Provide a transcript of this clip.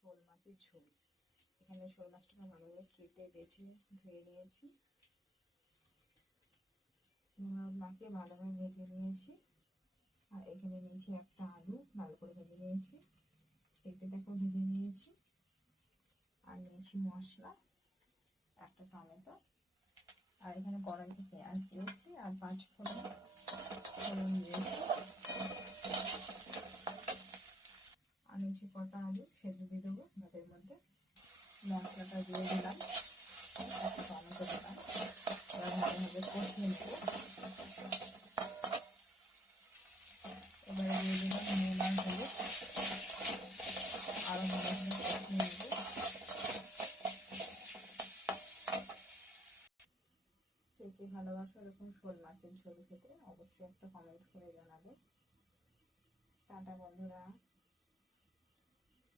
শোল মাছের ঝোল। এখানে শোল মাছটাকে ভালোভাবে কেটে বেছে ধুয়ে নিয়েছি, মাকে ভালোভাবে ভেজে নিয়েছি। আর এখানে নিয়েছি একটা আলু, ভালো করে ভেজে নিয়েছি, পেঁপেটাকেও ভেজে নিয়েছি। আর নিয়েছি মশলা, একটা টমেটো। আর এখানে কড়াইতে পেঁয়াজ দিয়েছি আর 5 ফোড়ন দিয়েছি। আর নিচে কটা আলু সেদ্ধ দিয়ে দেবো ভাতের মধ্যে। মশলাটা দিয়ে দিলাম, একটা টমেটো দিলাম, এবার ভালোভাবে কষিয়ে নেব। এবারে দিয়ে দিলাম নুন আর হলুদ, আরও ভালোভাবে কষিয়ে নেব। কে কে ভালোবাসো এরকম শোল মাছের ঝোল খেতে, অবশ্যই একটা কমেন্ট করে জানাবে। টাটা বন্ধুরা।